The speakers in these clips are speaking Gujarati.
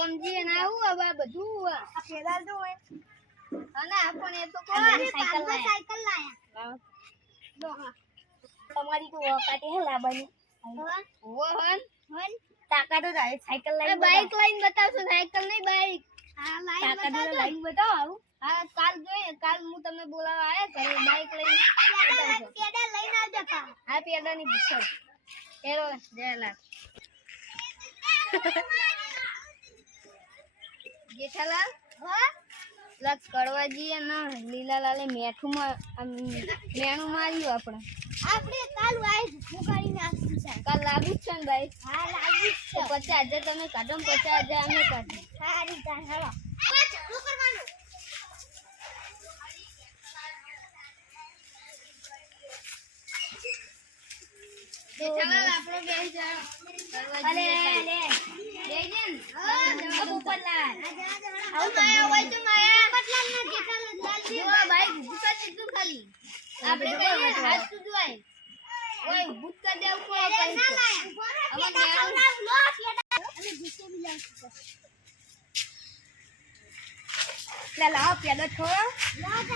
ઓમજી અને આવું આ બધું આ પેદાલ તો હોય. અને આપણે એ તો આ સાયકલ સાયકલ લાયા. તમારી તો વકાતી હે લાવવાની ઓવો હન તાકાત જ આવે સાયકલ લઈને બાઈક લઈને બતાવશો સાયકલ નહીં બાઈક. હા લઈને બતાવો આવું. હા કાલ જોઈએ કાલ હું તમને બોલાવવા આયા ઘરે બાઈક લઈને. પેડા લઈને આવજો હા પેડાની પૂછો. એરો જય લાખ જેઠાલાલ લક્ષ કડવાજી અને લીલાલાલે મેઠું મેણું માર્યું આપણે આપણે કાલ વાય ફુગાડીને આવશું સર કાલ લાગુ જ છે ને ભાઈ હા લાગી જ તો પચાસ હજાર તમે કાઢો ને પચાસ હજાર અમે કાઢી સારી તા હેલો કરવાનું લાવ પેલો લાવ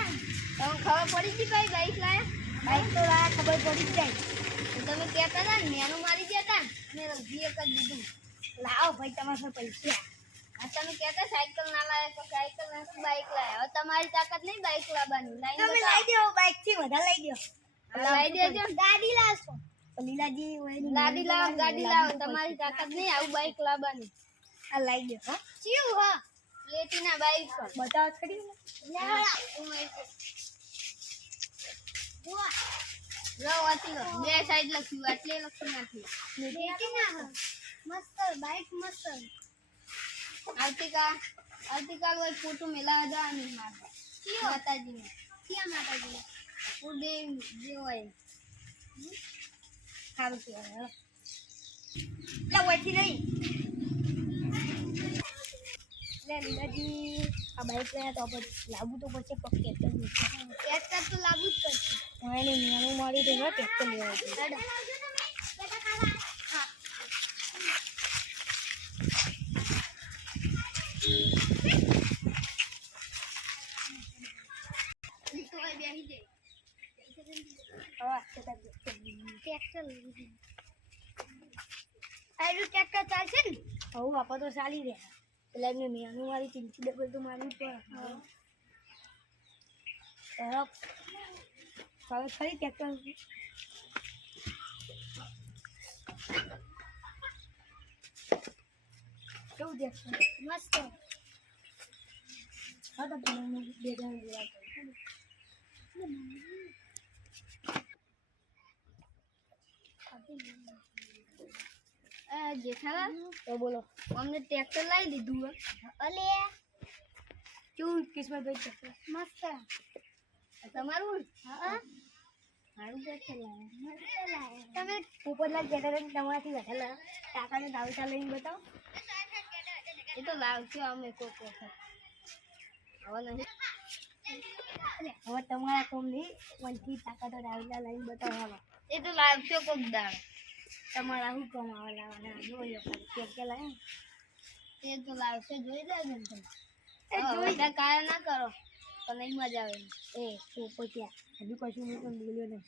ખબર પડી ગઈ ભાઈ બાઈક લાયા? બાઈક તો ખબર પડી જ જાય. તમે કહેતા હતા ને મેનું મારી ગયા હતા ને એક જ દીધું લાવો ભાઈ તમારે પૈસા આ તમે કહેતા સાયકલ ના લાવે તો સાયકલ ના બાઇક બાઈક લાયા? હવે તમારી તાકાત નહીં બાઈક લાવવાની. લાઈન તમે લઈ દેવો બાઇકથી વધારે લઈ દો. લઈ દેજો. ગાડી લાવશો. લીલાજી ગાડી લાવો ગાડી લાવો. તમારી તાકાત નહીં આવું બાઈક લાવવાની. આ લઈ દો હા. ચિયું હા? પ્લેટીના બાઈક પર. બતાવો વાંચી લો બે સાઈડ લખ્યું આટલે લખ્યું નથી મસ્ત બાઈક મસ્ત આવતીકાલ આવતીકાલ હોય. ફોટો મેલા જવાની માતાજીને ક્યાં માતાજી કુળદેવ જે હોય સારું કહેવાય હવે લે નહીં લે લીલાજી આ બાઈક લઈને તો આપણે લાવવું તો પડશે પગ ટ્રેક્ટર ટ્રેક્ટર તો લાગુ જ પડશે હા એને મેણું માર્યું તો ના ટ્રેક્ટર લેવા જોઈએ ઈ તો હવે બેસી જાય હા ટ્રેક્ટર આયરું ટ્રેક્ટર ચાલશે ને હવું આપણે તો ચાલી રહ્યા પેલા એમને મેણું મારી ચીમચી ડબલ તો મારવી પડે તરફ હવે ખરી ટ્રેક્ટર કેવું ટ્રેક્ટર મસ્ત હા તો પેલા હું બે જણ જોવા અ, જેઠાલાલ તો બોલો. અમને ટ્રેક્ટર લાવી લીધું હે. અલે. કેવું કિસ્મતભાઈ ટ્રેક્ટર મસ્ત. તમારું? હા સારું ટ્રેક્ટર લાવ્યા તમે ઉપરના જેટલા તમારાથી વધારે કાકાને દાવતા લઈને બતાવો. એ તો લાવજો અમે કોક વખત. હવે નહીં. હવે તમારા કોમની વનથી તાકાતો દાવતા લઈને બતાવો હવે એ તો લાવશો કોક દાળ તમારા હુકમ આવે લાવવાના જોયો કે કે લાવે એ તો લાવશે જોઈ લેજો ને તમે. એ જોઈ બધા કાયા ના કરો તો નહીં મજા આવે. એ પોપો ત્યાં હજુ કશું હું પણ બોલ્યો નહીં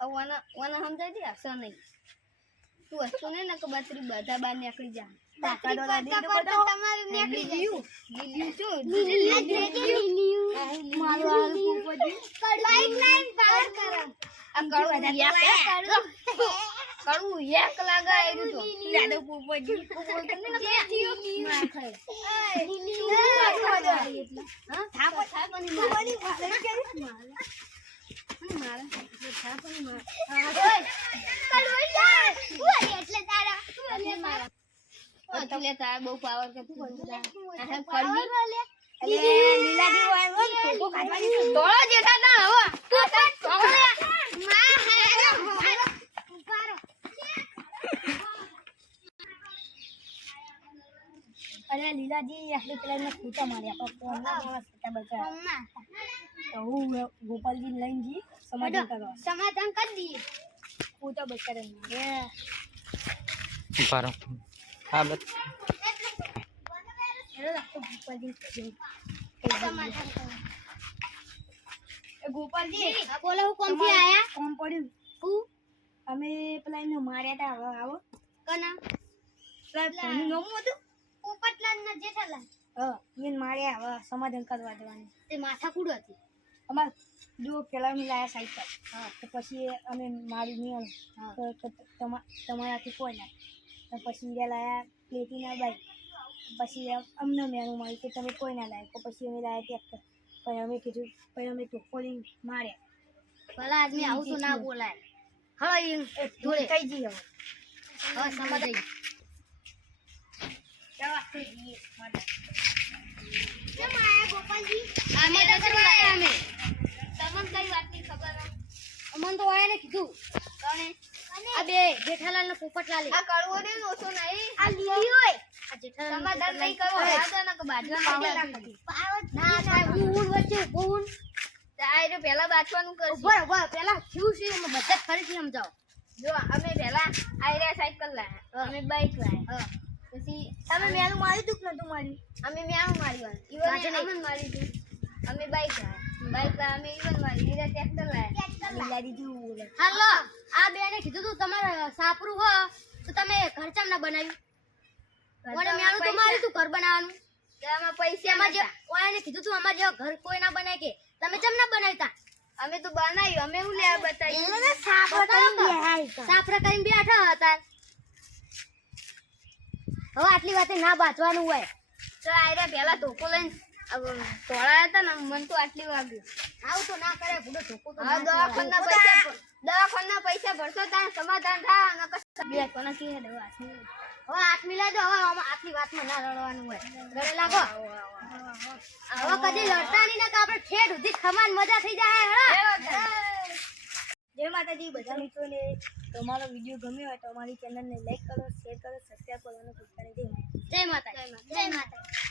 હવે વાના વાના સમજાય દે હશે નહીં? તું હસતો નહીં ને કે બત્રી બધા બાર નીકળી જા. તાકાતો નીકળી ગયું મારું હાલ પોપોજી લાઈન પાવર કરો. આ કડવું એક લાગે એ તો. દાદો પોપોજી ના ખાય હા? થાપો થાપો ની મારે ની મારે એટલે થાપો ની મારે એટલે મારે ઓ તું લે તાર બહુ પાવર કે તું આ હે કરવી લીલાજી હોય એમ પોપો ખાવાની છે. તોળો જેઠા ના હવે તોળો લે અરે લીલાજી આપણે પેલા એમને ખૂટા માર્યા પણ ફોનના માણસ હતા બધા તો હું ગોપાલજી લઈને જી સમાધાન કરવા સમાધાન કરી દઈએ ખૂટા બચારે મારે ઊભા રહો હા બસ હેલો લાગતો ભૂપાજી જેવું. એ ગોપાલજી બોલો હું કોમથી આયા કોમ પડ્યું હું અમે પેલા એને માર્યા તા હવે આવો કના પેલા ભાઈનું નામ શું હતું પોપટલાલ ના જેઠાલાલ. હા એને માર્યા હવે સમાધાન કરવા જવાનું તે માથાકૂડ હતી. અમાર જો પેલા લાયા સાઈડ પર હા. તો પછી અમે મારી હા. તમા- તમારાથી કોઈ ના. પછી એ લાયા પ્લેટીના બાઈક પછી અમને મેનું મળ્યું કે તમે કોઈ ના લાયા. પછી અમે લાયા ટ્રેક્ટર પછી અમે કીધું પછી અમે ટોકોલી માર્યા. ભલા આદમી આવું તો ના બોલાય. હા જોડે. કઈ જઈએ હવે. હવે સમજાઈ અમને તો આયા કીધું આ બે જેઠાલાલ ને પોપટલાલ ફરીથી સમજાવો જો અમે પહેલા આયરા સાયકલ લાયા અમે બાઇક લાયા પછી તમે મેનું માર્યું તું કે નતું માર્યું? અમે મ્યાઉ માર્યું ઈવન અમે માર્યું હતું. અમે બાઈક બાઇક લાયા અમે ઈવન માર્યું. લીધા ટ્રેક્ટર લાયા લીલા દીધું. હાલો આ બેને કીધું તું તમારે સાપરું હો તો તમે ઘર ચમ ના બનાવ્યું મને મેણું તો માર્યું તું ઘર બનાવવાનું. એમાં પૈસા એમાં જે કોઈને કીધું તું અમારે જેવા ઘર કોઈ ના બનાય કે તમે ચમ ના બનાવતા? અમે તો બનાવ્યું. અમે હું લેવા બતાવ્યું? સાફરા કરીને બેઠા હતા. હવે આટલી વાતે ના બાંચવાનું હોય. તો આયરા પેલા ધોકો લઈને તોળાયા હતા ને મને તો આટલી વાગ્યું આવું તો ના કરે ભૂલો ધોકો તો દવાખાના પૈસા દવાખાના પૈસા ભરશો તાર સમાધાન થાય નકર બે કોના કી દવા હવે મિલા દો હવે આટલી વાતમાં ના રડવાનું હોય. ગળે લાગો. હવે કદી લડતા નહીં ને કે આપણે ઠેઠ સુધી ખમાન મજા થઈ જાય હેડો. જય માતાજી, બધા મિત્રોને તમારો વીડિયો ગમ્યો હોય તો અમારી ચેનલને લાઈક કરો શેર કરો સબસ્ક્રાઈબ કરવાનું ભૂલતા નહીં. જય માતા જય માતા જય માતા